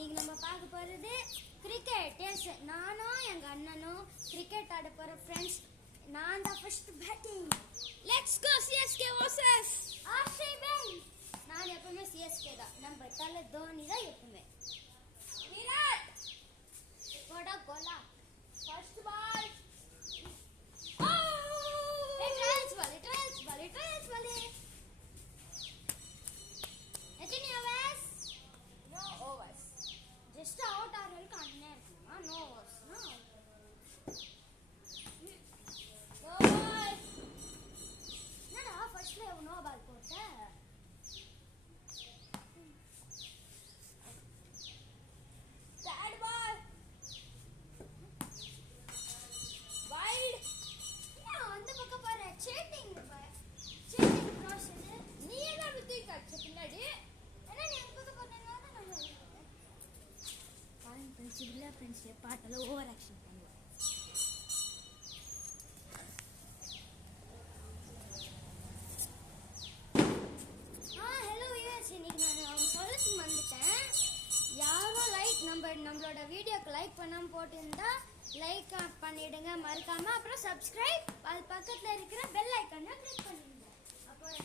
இன்னைக்கு நம்ம பார்க்க போகிறது கிரிக்கெட். எஸ், நானும் எங்கள் அண்ணனும் கிரிக்கெட் ஆட போகிற ஃப்ரெண்ட்ஸ். நான் தான் first batting. Let's go CSK versus RCB. நான் எப்பவுமே சிஎஸ்கே தான். நம்ம தலை தோனி தான் எப்பவுமே. விராட் போடா கோலா. First ball. Trials ball. எத்தனை overs? No overs. Just out ஆகிற வரைக்கும் அண்ணன் இருக்கணுமா? நோ ஓவர்ஸ்னா நோ பால். என்னடா ஃபர்ஸ்ட்ல நோ பால் போட்ட? Third ball. வைட். நான் அந்த பக்கம் பாரு. Setting process. நீ என்ன வித்து கட்ச பின்னாடி? என்ன நீ அந்த பக்கம் போறேன்னா நான் பாருங்க ஃப்ரெண்ட்ஸ், இல்ல ஃப்ரெண்ட்ஸ் பாட்டல ஓவர் ஆக்ஷன் பண்ணுவோம். ஹலோ யூஎஸ், இன்னைக்கு நான் சொல்லத்துக்கு வந்துட்டேன். யாரும் நம்மளோட வீடியோக்கு லைக் பண்ணாம போட்டிருந்தா லைக் பண்ணிடுங்க மறக்காம. அப்புறம் சப்ஸ்கிரைப், அது பக்கத்துல இருக்கிற பெல் ஐக்கானை கிளிக் பண்ணிடுங்க. அப்புறம்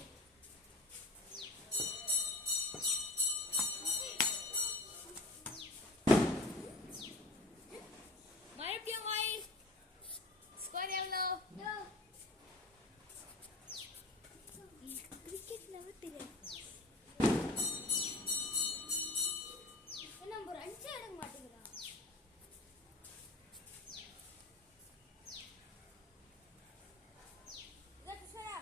மறுபடியும் வைட். ஸ்கோர் எவ்வளோ? கிரிக்கெட் லவர் தெரியாது. நம்ம ரன்ஸ் எடுக்க மாட்டேங்கிறா. Let's Sara.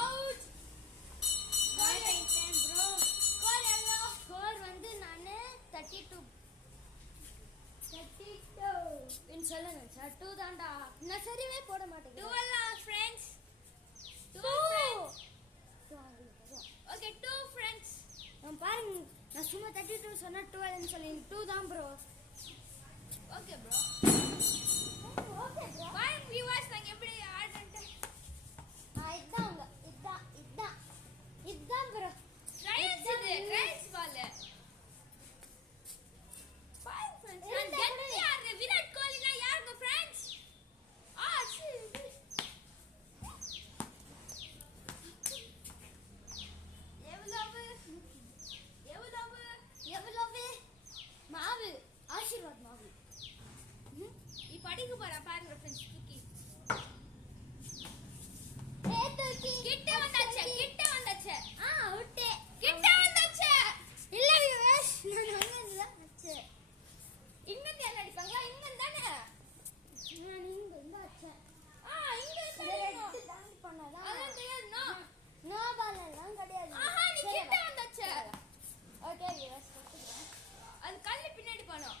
அவுட். ஸ்கோர் பண்ணிட்டேன் ப்ரோ. ஸ்கோர் எவ்வளோ? ஸ்கோர் வந்து நான் 32 சொல்லுங்க சார். 2 தான்டா. நான் சரிவே போட மாட்டேங்கிறேன். 12 our friends. 2 Two. friends. Okay, 2 friends. நான் பாருங்க, நான் சும்மா 32 சொன்னா 12 சொல்லி 2 தான் bro. Okay bro. Okay bro. பாருங்க viewers நாங்க எப்படி ஆடுறோம்னு. இதான் ப்ரோ. ட்ரையல்ஸ் இது. ட்ரையல்ஸ் பால். பாருங்க friends. நான் கெட்டி ஆடுறேன். விராட் கோலினா யாருங்க friends? எவ்வளவு மாவு? ஆசீர்வாத் மாவு. படிக்க போறா பாருங்க friends. தூக்கி தூக்கி கிட்ட வந்தாச்சு. அவுட்டே. கிட்ட வந்தாச்சு. இல்ல வியூவர்ஸ், நான் அங்க தான் வச்சேன். இங்க என்ன அடிப்பாங்க? இங்க தானே. நான் இங்க இருந்து வச்சேன். இங்க ரெட் டான் பண்ணதா? அதான் தெரியாது. நோ. நோ பால் எல்லாம் கிடையாது. நீ கிட்ட வந்தாச்சு. ஓகே வியூவர்ஸ், கத்துக்கிறேன். அது கல்லு பின்னாடி போனோம்.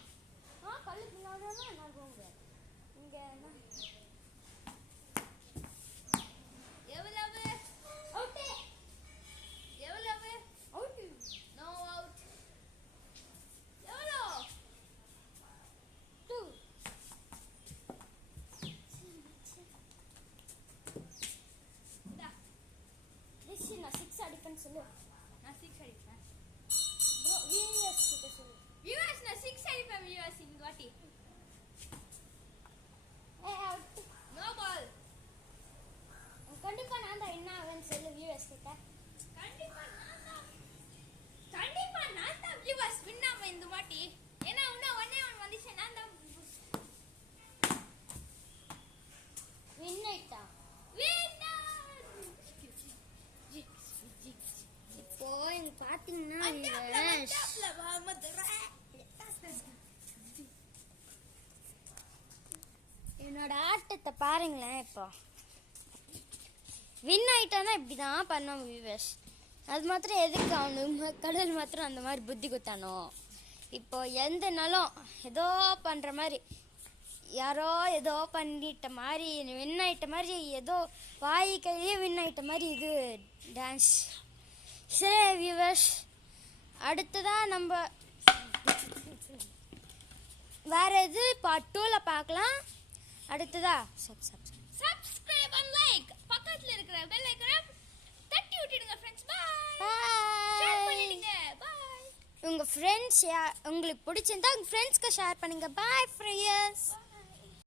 கல்லு பின்னாடினா நான் போங்க. இங்க என்ன? எவ்வளவு? அவுட்டே. எவ்வளவு? அவுட். No out. எவ்வளோ? 2. இந்தா. திஸ் நான் 6 அடிப்பேன்னு சொல்லு. நான் 6 அடிப்பேன். ப்ரோ வியூவர்ஸ் கிட்ட சொல்லு. வியூவர்ஸ் நான் 6 அடிப்பேன். வியூவர்ஸ் இந்த வாட்டி. அவுட். No ball. கண்டிப்பா நான் தான் என்ன ஆவேன்னு சொல்லு வியூவர்ஸ் கிட்ட. கண்டிப்பா நான் தான் வியூவர்ஸ் வின் ஆவேன் இந்த வாட்டி. ஏன்னா இன்னும் ஒண்ணே ஒன்று வந்துச்சு. நான் தான் வின் ஆயிட்டா. இப்போ இங்க பாத்தீங்கன்னா என்னோட ஆட்டத்தை பாருங்களேன். இப்போ வின் ஆயிட்டானா இப்படிதான் பண்ணோம் வியூவர்ஸ். அது மாத்திரம் எதுக்கு அவனு கடல் மாத்திரம் அந்த மாதிரி புத்தி குத்தானோ? இப்போ எந்த நாளும் ஏதோ பண்ற மாதிரி, யாரோ ஏதோ பண்ணிட்ட மாதிரி, வின் ஆயிட்ட மாதிரி, ஏதோ வாய் கையிலேயே வின் ஆயிட்ட மாதிரி இது டான்ஸ். சரி வியூவர்ஸ், அடுத்ததான் நம்ம வேற எது பார்ட் 2ல பார்க்கலாம். அடுத்ததா subscribe and like. பக்கத்துல உங்கள் ஃப்ரெண்ட்ஸ் உங்களுக்கு பிடிச்சிருந்தா உங்கள் ஃப்ரெண்ட்ஸ்க்கு ஷேர் பண்ணுங்கள். Bye friends.